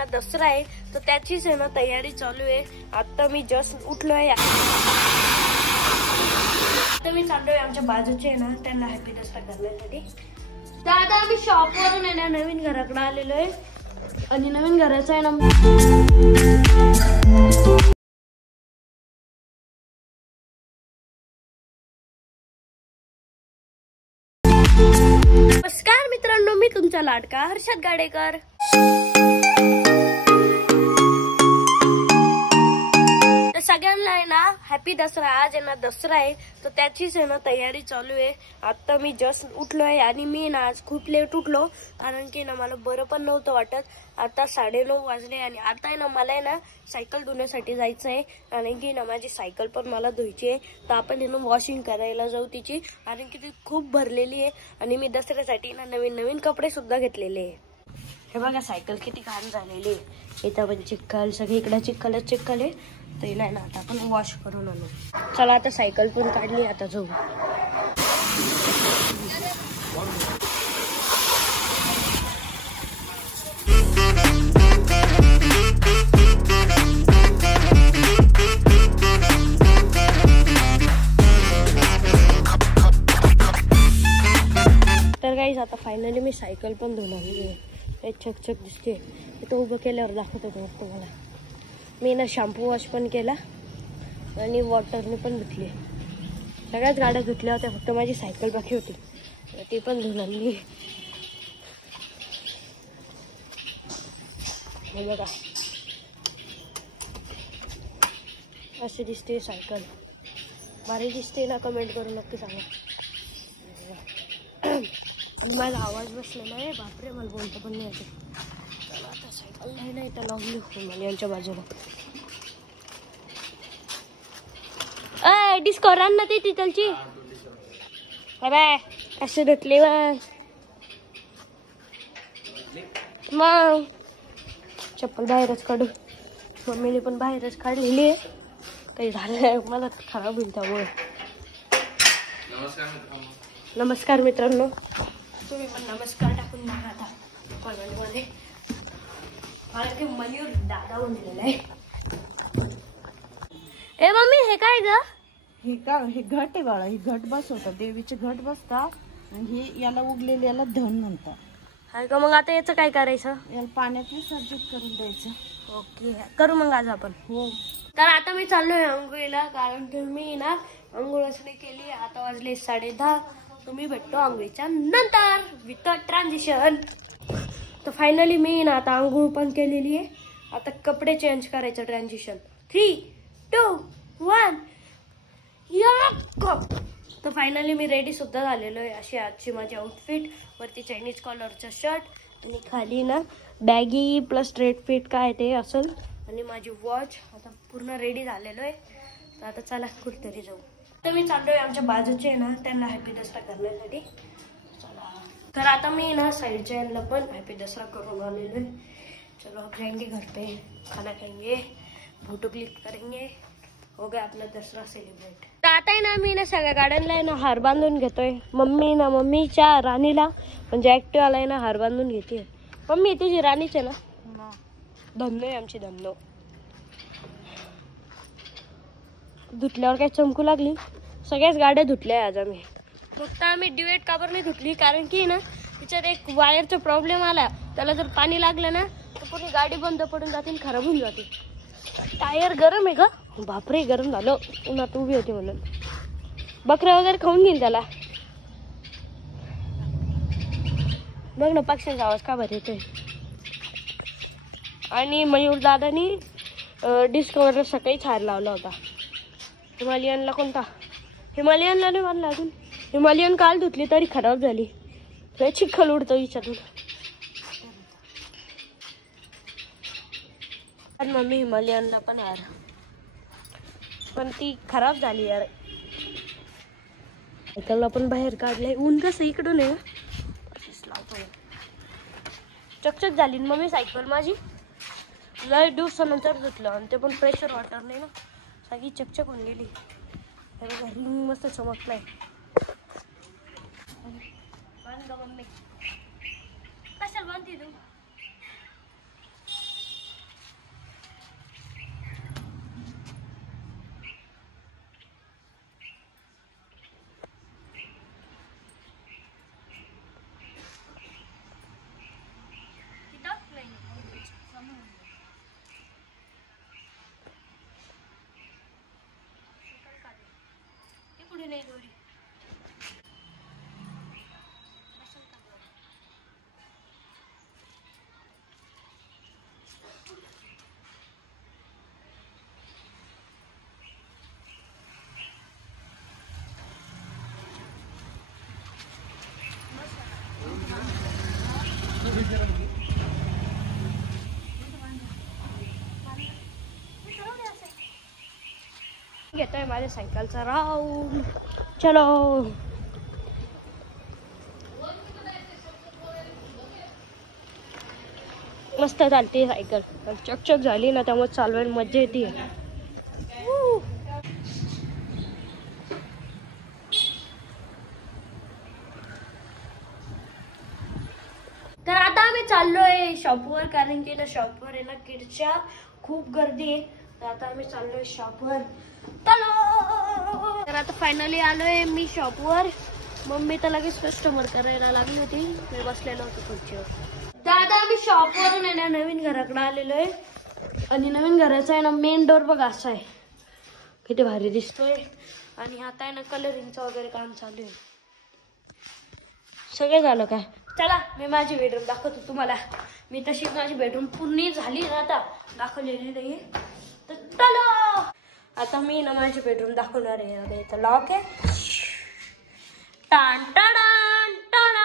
ना दसरा आहे तर त्याचीच आहे ना तयारी चालू आहे। आता मी जस्ट उठलोय, आता मी चाललोय आमच्या बाजूचे आहे ना त्यांना हॅपी दसरा करण्यासाठी। तर आता आम्ही शॉप वरून आहे ना नवीन घराकडे आलेलो आहे आणि नवीन घराचं आहे ना नमस्कार मित्रांनो, मी तुमचा लाडका हर्षद गाडेकर। सगळ्यांना आहे ना हॅपी दसरा। आज आहे ना दसरा आहे तर त्याचीच आहे ना तयारी चालू आहे। आता मी जस्ट उठलोय आणि मी ना आज खूप लेट उठलो कारण की ना मला बरं पण नव्हतं वाटत। आता 9:30 वाजले आणि आता आहे ना मला आहे ना सायकल धुण्यासाठी जायचं आहे कारण की ना माझी सायकल पण मला धुवायची आहे। तर आपण ना वॉशिंग करायला जाऊ तिची कारण की ती खूप भरलेली आहे आणि मी दसऱ्यासाठी ना नवीन कपडे सुद्धा घेतलेले आहे। हे बघा सायकल किती घाण झालेली आहे, इथं पण चिखल, सगळी इकडे चिखल आहे। तर नाही ना आता आपण वॉश करून आणू। चला आता सायकल पण काढली, आता जाऊ। तर गाईस आता फायनली मी सायकल पण धुवून आणली आहे। चकचक दिसते, इथं उभं केल्यावर दाखवत होतो तुम्हाला। मी ना शॅम्पू वॉश पण केला आणि वॉटरने पण धुतली। सगळ्याच गाड्या धुतल्या होत्या, फक्त माझी सायकल बाकी होती, ती पण धुवून आणली। हे बघा अशी दिसते सायकल, भारी दिसते ना? कमेंट करून नक्की सांगा। माझा आवाज बसला नाही, बापरे मला बोलता पण नाही येते। आता सायकल नाही तर लावली मला यांच्या बाजूला। डिस्को रन ना ती तिथलची बाय असे धुतले मग चप्पल बाहेरच काढू। मम्मीने पण बाहेरच काढलेली आहे, काही झालं मला खराब होईल त्यामुळे। नमस्कार मित्रांनो, तुम्ही पण नमस्कार टाकून बघा आता कॉमेंटमध्ये। मला ते मयूर दादा म्हणलेलं आहे। ए मम्मी हे काय ग? हे घट आहे बाळा, हे घट बसवतात, देवीचे घट बसतात आणि हे याला उगलेले याला धन म्हणतात। हाय का? मग आता याचं काय करायचं? याला पाण्यात विसर्जित करून द्यायचं। ओके, करू मग आज आपण। हो। तर आता मी चाललोय आंघोळीला कारण की मी ना आंघोळच नाही केली। आता वाजले 10:30, तुम्ही भेटतो आंघोळीच्या नंतर विथ ट्रान्झिशन। तर फायनली मी ना आता आंघोळ पण केलेली आहे, आता कपडे चेंज करायचं ट्रान्झिशन। 3, 2, 1 तर फायनली मी रेडी सुद्धा झालेलो आहे। अशी आजची माझी आउटफिट, वरती चायनीज कॉलरचा शर्ट आणि खाली ना बॅगी प्लस स्ट्रेट फिट काय ते असेल आणि माझी वॉच। आता पूर्ण रेडी झालेलो आहे, तर आता चला कुठेतरी जाऊ। तर मी चाललोय आमच्या बाजूचे ना त्यांना हॅपी दसरा करण्यासाठी। चला तर आता मी ना साईडच्या यांना पण हॅपी दसरा करून आलेलो आहे। चलो अब जाएंगे घर पे, खाना खाएंगे, फोटो क्लिक करेंगे, हो गया अपना दसरा सेलिब्रेट। तर आता आहे ना मी ना सगळ्या गाड्यांना ना हार बांधून घेतोय। मम्मीच्या राणीला म्हणजे ऍक्टिव्हाला आहे ना हार बांधून घेते। मम्मी तुझी राणीच आहे ना? धन्नो आहे आमची, धन्नो। धुतल्यावर काय चमकू लागली? सगळ्याच गाड्या धुतल्या आज आम्ही, फक्त आम्ही डिवेट काबर नाही धुतली कारण की ना तिच्यात एक वायरचा प्रॉब्लेम आला, त्याला जर पाणी लागलं ना तर पूर्ण गाडी बंद पडून जाते, खराब होऊन जाते। टायर गरम आहे का? बापरे गरम झालं, उन्हात उभी होती म्हणून। बकऱ्या वगैरे खाऊन घेईल त्याला। बघ ना पक्ष्यांचा आवाज का बरं येतोय। आणि मयूर दादानी डिस्कवरला सकाळी हार लावला होता। हिमालयनला कोणता? हिमालयनला नाही मारला अजून। हिमालयन काल धुतली तरी खराब झाली, चिखल उडतो हिच्यातून। मम्मी हिमालयनला पण यार, पण ती खराब झाली यार। सायकलला पण बाहेर काढलंय, ऊन कसं इकडून आहे लावतोय। चकचक झाली मम्मी सायकल माझी, लय दिवसानंतर धुतलं आणि ते पण प्रेशर वॉटर नाही ना, सगळी चकचक होऊन गेली। रिंग मस्त चमकलाय। मम्मी कशाला बांधते तू? घेतोय माझ्या सायकलचा राऊंड. चलो. मस्त चालते सायकल, चकचक झाली ना त्यामुळे चालवायला मजा येते. तर आता आम्ही चाललोय शॉपवर, कारण की ना शॉपवर आहे ना किडच्या खूप गर्दी आहे. तर आता आम्ही चाललोय शॉपवर. तर आता फायनली आलोय मी शॉपवर. मम्मी तर लगेच कस्टमर करायला लागली होती, मी बसलेलो होतो खुर्चीवर. तर आता आम्ही शॉपवरून आहे ना नवीन घराकडे आलेलो आहे. आणि नवीन घराचा आहे ना मेन डोर बघा असा आहे, किती भारी दिसतोय. आणि आता आहे ना कलरिंगचं वगैरे काम चालू आहे. सगळं झालं काय. चला मी माझी बेडरूम दाखवतो तुम्हाला. मी तशी माझी बेडरूम पूर्ण झाली ना, आता दाखवलेली नाही. तर चला आता मी ना माझी बेडरूम दाखवणार आहे. इथं लॉक आहे. टाण टाण टाण.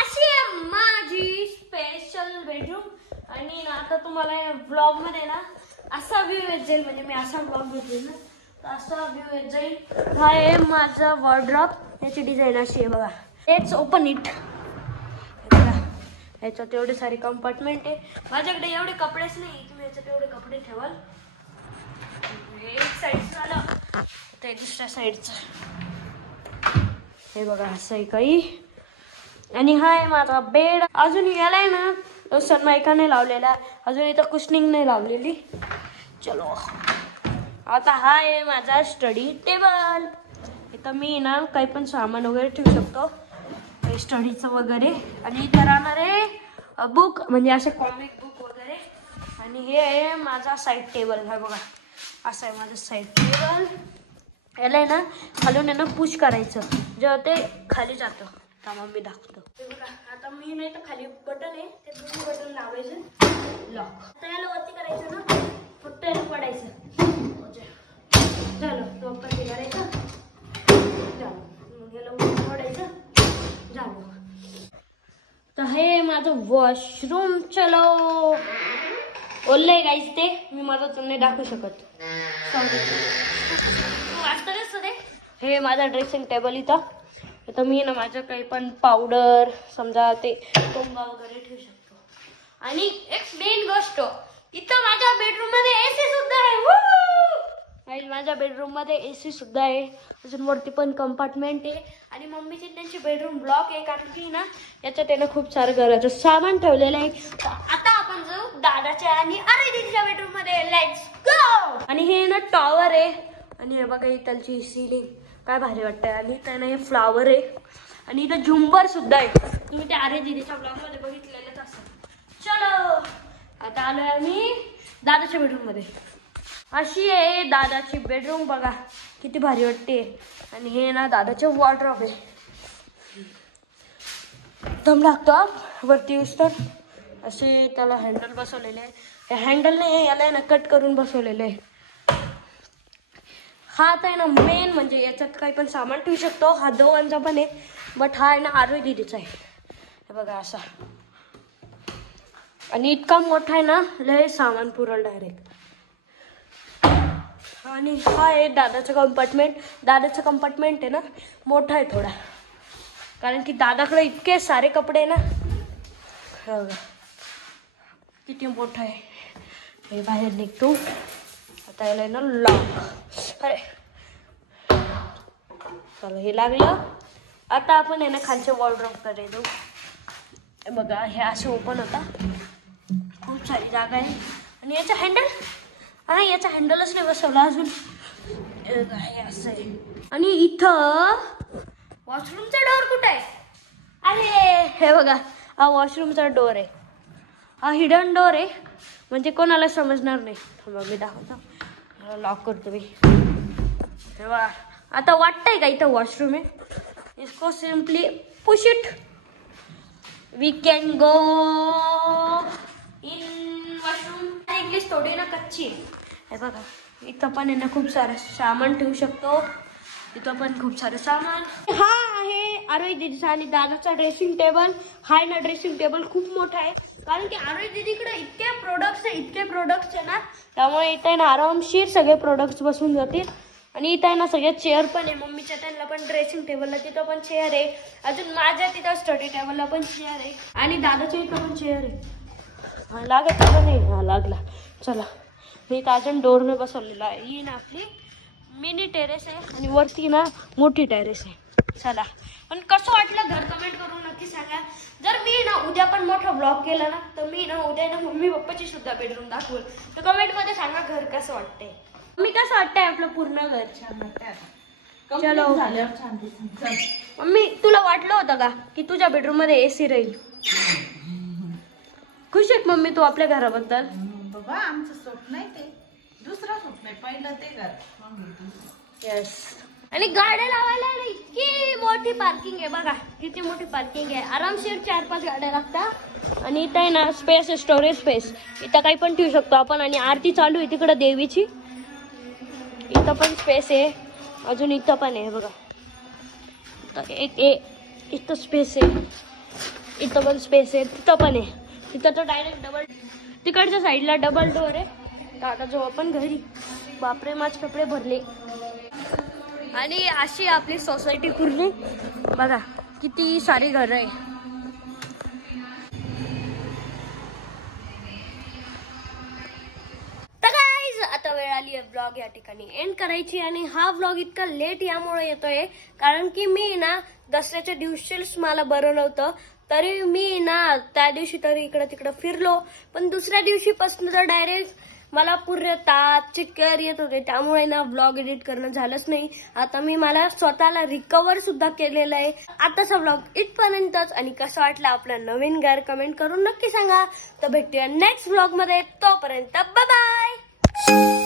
अशी आहे माझी स्पेशल बेडरूम. आणि ना आता तुम्हाला या ब्लॉग मध्ये ना असा व्ह्यू येत जाईल, म्हणजे मी असा ब्लॉग घेतली ना तर असा व्ह्यू येत जाईल. हा आहे माझा वॉर्डरोब. याची डिझाईन अशी आहे बघा. Let's open it. याच्यात एवढे सारे कंपार्टमेंट आहे. माझ्याकडे एवढे कपडेच नाही, तुम्ही याच्यात एवढे कपडे ठेवाल. एक साईड झालं, ते दुसऱ्या साईडचं हे बघा असं आहे काही. आणि हा आहे माझा बेड. अजून याला आहे ना सनमायका नाही लावलेला, अजून इथं कुशनिंग नाही लावलेली. चलो आता हा आहे माझा स्टडी टेबल. इथं मी ना काही पण सामान वगैरे ठेवू शकतो, स्टडीचं वगैरे. आणि इथं राहणार आहे बुक, म्हणजे असे कॉमिक बुक वगैरे. आणि हे आहे माझा साईड टेबल. हा बघा असं आहे माझं साईड टेबल. याला आहे ना खालून आहे ना पुश करायचं, जेव्हा ते खाली जातं तेव्हा मी दाखवतो. आता मी नाही तर खाली बटन आहे, ते दोन्ही बटन लावायचं लॉक. आता याला वरती करायचं ना, फक्त याला पडायचं झालं. तो पण करायचं झालं, मग याला वरती पडायचं झालं. तर हे माझं वॉशरूम. चलो ओल्लंय गाईस ते, मी माझं नाही दाखवू शकत. वाचतं कसं ते. हे माझा ड्रेसिंग टेबल. इथं मी ना माझं काही पण पावडर समजा ते कोंबा वगैरे ठेवू शकतो. आणि एक मेन गोष्ट, इथं माझ्या बेडरूम मध्ये एसी सुद्धा आहे. माझ्या बेडरूम मध्ये एसी सुद्धा आहे. अजून वरती पण कंपार्टमेंट आहे. आणि मम्मीची त्यांची बेडरूम ब्लॉक आहे, कारण की ना याच्यात त्यानं खूप सारं घराचं सामान ठेवलेलं आहे. आता आपण जाऊ दादाच्या आणि अरे दीदीच्या बेडरूम मध्ये. Let's go. आणि हे ना टॉवर आहे. आणि हे बघा इथलची सीलिंग काय भारी वाटतंय. आणि त्यानं हे फ्लावर आहे. आणि इथं झुंबर सुद्धा आहे, तुम्ही त्या अरे दीदीच्या ब्लॉग मध्ये बघितलेलंच असेल. चलो आता आलोय आम्ही दादाच्या बेडरूम मध्ये. अशी आहे दादाची बेडरूम बघा, किती भारी वाटते. आणि हे ना दादाचे वॉर्डरोब आहे. दम लागतो वरती येऊस तर. असे त्याला हँडल बसवलेले आहे. हे हँडल नाही, याला ना कट करून बसवलेले आहे. हा आता आहे ना मेन, म्हणजे याच्यात काही पण सामान ठेवू शकतो. हा दोघांचा पण आहे, बट हा आहे ना आरोही दीदीचा आहे. हे बघा असा. आणि इतका मोठा आहे ना, लय सामान पुरल डायरेक्ट. आणि हा आहे दादाचं कंपार्टमेंट. दादाचं कंपार्टमेंट आहे ना मोठा आहे थोडा, कारण की दादाकडे इतके सारे कपडे आहे ना. हो किती मोठा आहे. हे बाहेर निघतो आता. याला ना लॉक. अरे चलो हे लागलं. आता आपण आहे ना खालच्या वॉर्डरोब कडे जाऊ. हे बघा हे असं ओपन होता, खूप सारी जागा आहे. आणि याचा हँडल, हा याचा हँडलच नाही बसवला अजून. हे असं आहे. आणि इथं वॉशरूमचा डोर कुठे आहे. अरे हे बघा हा वॉशरूमचा डोर आहे. हा हिडन डोर आहे, म्हणजे कोणाला समजणार नाही. मी दाखवतो, लॉक करतो मी. हे बघा आता वाटतंय का इथं वॉशरूम आहे. इसको simply push it, we can go in washroom. English थोडी ना कच्ची आहे. हे बघा इथं पण आहे ना खूप सारं सामान ठेवू शकतो. इथं पण खूप सारं सामान. हा आहे आरोही दीदीचा आणि दादाचा ड्रेसिंग टेबल. हा आहे ना ड्रेसिंग टेबल खूप मोठा आहे, कारण की आरोही दीदीकडे इतके प्रोडक्ट्स आहे ना, त्यामुळे इथे ना आरामशीर सगळे प्रोडक्ट्स बसून जातील. आणि इथं आहे ना सगळ्या चेअर पण आहे. मम्मीच्या त्यांना पण ड्रेसिंग टेबलला तिथं पण चेअर आहे. अजून माझ्या तिथं स्टडी टेबलला पण चेअर आहे. आणि दादाच्या इथं पण चेअर आहे. हा लागत का नाही? हा लागला. चला मी तर अजून डोरने बसवलेला आहे. ही ना आपली मिनी टेरेस आहे आणि वरती ना मोठी टेरेस आहे. चला पण कसं वाटलं घर कमेंट करून नक्की सांगा. जर मी ना उद्या पण मोठा ब्लॉग केला ना तर मी ना उद्या ना मम्मी पप्पाची सुद्धा बेडरूम दाखवेल. तर कमेंट मध्ये सांगा घर कसं वाटतंय. मम्मी कसं वाटतंय आपलं पूर्ण घर? छान वाटतंय. चलो झाल्यावर छान दिसतं. मम्मी तुला वाटलं होतं का की तुझ्या बेडरूम मध्ये एसी राहील? खुश आहे मम्मी तू आपल्या घराबद्दल? बाबा आमचं स्वप्न आहे ते. दुसरं स्वप्न आहे. पहिलं ते घर. येस. आणि गाड्या लावायला इतकी मोठी पार्किंग आहे बघा. किती मोठी पार्किंग आहे. आरामशीर 4-5 गाड्या लागतात. आणि इथं आहे ना स्पेस आहे, स्टोरेज स्पेस. इथं काही पण ठेवू शकतो आपण. आणि आरती चालू आहे तिकडं देवीची. इथं पण स्पेस आहे. अजून इथं पण आहे बघा. इथं स्पेस आहे. इथं पण स्पेस आहे. तिथं पण आहे. तिथं तर डायरेक्ट डबल, तिकडच्या साईडला डबल डोअर आहे. तर आता जाऊ आपण घरी. बापरे माझे कपडे भरले. आणि अशी आपली सोसायटी पूर्ण बघा. किती सारी घरं आहे. तर गाईज आता वेळ आली आहे ब्लॉग या ठिकाणी एंड करायची. आणि हा ब्लॉग इतका लेट यामुळे येतोय कारण की मी ना दसऱ्याच्या दिवशीच मला बरं नव्हतं. तरी मी ना त्या दिवशी तरी इकडं तिकडं फिरलो. पण दुसऱ्या दिवशीपासून तर डायरेक्ट मला पूर्ण ताप चक्कर येत होते. त्यामुळे ना ब्लॉग एडिट करणं झालंच नाही. आता मी मला स्वतःला रिकवर सुद्धा केलेलं आहे. आताचा ब्लॉग इथपर्यंतच. आणि कसं वाटलं आपलं नवीन घर कमेंट करून नक्की सांगा. तर भेटूया नेक्स्ट ब्लॉग मध्ये. तोपर्यंत बाय बाय.